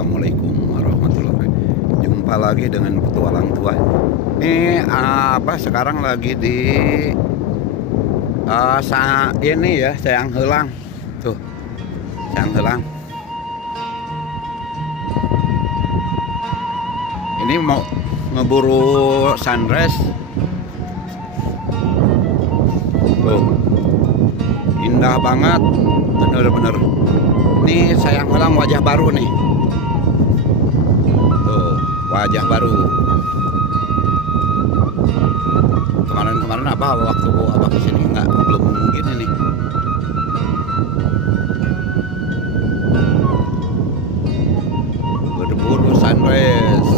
Assalamualaikum warahmatullahi wabarakatuh. Jumpa lagi dengan petualang tua. Ini sekarang lagi di ini ya, Sayang Heulang. Tuh, Sayang Heulang. Ini mau ngeburu sunrise. Tuh, indah banget, bener-bener. Ini Sayang Heulang wajah baru nih. Tuh, wajah baru. Kemarin waktu kesini belum mungkin ini. Berburu sunrise.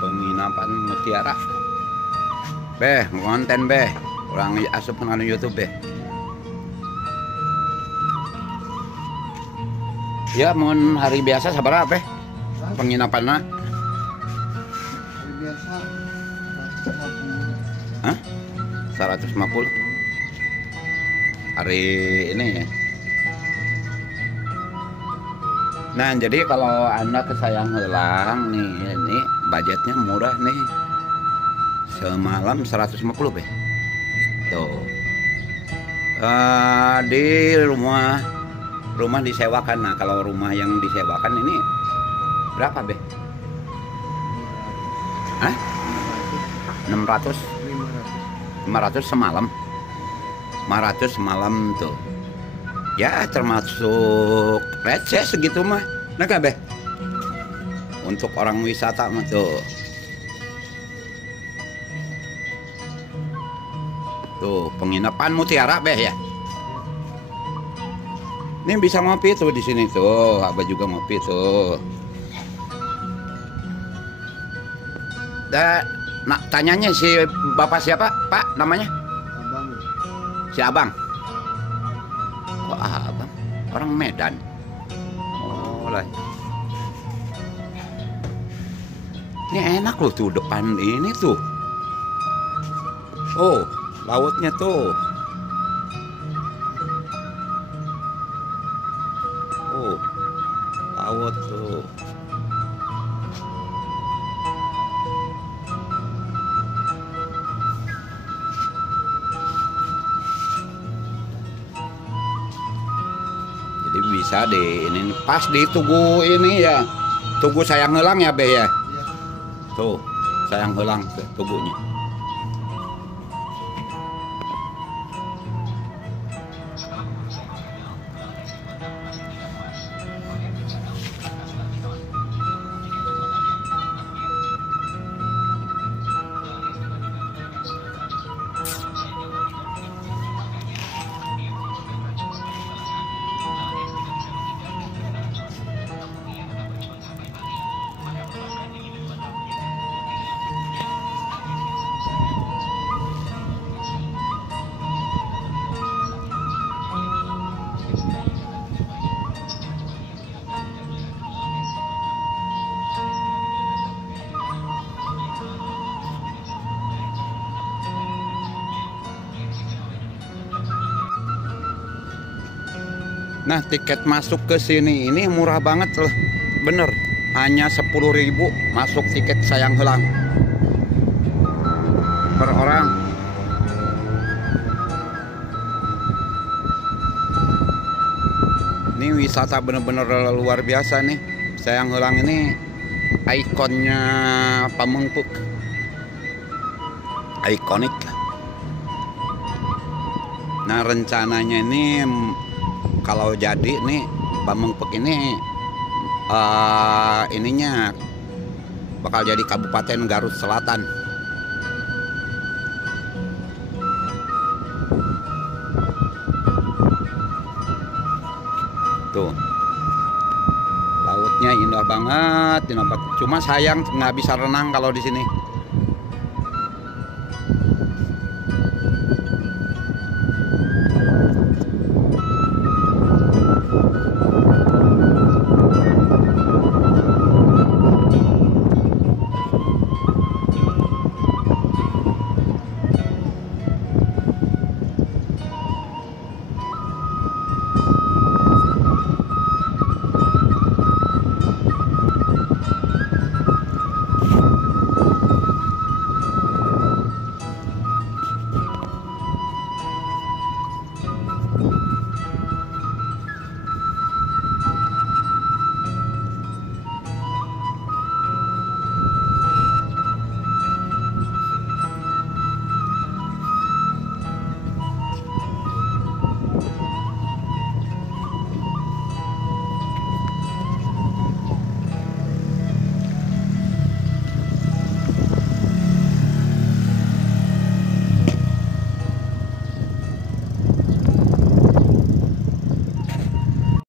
Penginapan Mutiara. Beh, konten beh. Orang asup pengen YouTube beh. Ya, mohon hari biasa sabar beh. Penginapan Hari biasa 150. Hah? 150. Hari ini ya. Nah, jadi kalau Anda ke Sayang Heulang nih, ini budgetnya murah nih. Semalam 150 beh. Tuh. Di rumah disewakan. Nah, kalau rumah yang disewakan ini berapa beh? Hah? 600? 500 semalam. 500 semalam tuh. Ya termasuk receh segitu mah. Nah gak beh? Untuk orang wisata mah tuh. Tuh penginapan Mutiara beh ya. Ini bisa ngopi tuh di sini tuh. Abah juga ngopi tuh. Nah, tanyanya si bapak siapa Pak namanya? Abang. Si Abang. Kok Abang? Orang Medan. Oh lah. Ini enak loh tuh depan ini tuh. Oh, lautnya tuh. Oh, laut tuh. Jadi bisa di ini pas di Tugu ini ya. Tugu Sayang Heulang ya, Beh ya. Iya. Tuh, Sayang Heulang ke tugunya. Nah, tiket masuk ke sini ini murah banget loh. Bener, hanya 10.000 masuk tiket Sayang Heulang per orang. wisata bener-bener luar biasa nih. Sayang Heulang ini ikonnya Pamengpeuk. Ikonik. Nah, rencananya ini kalau jadi nih Pamengpeuk ini ininya bakal jadi Kabupaten Garut Selatan. Tuh, lautnya indah banget, cuma sayang nggak bisa renang kalau di sini.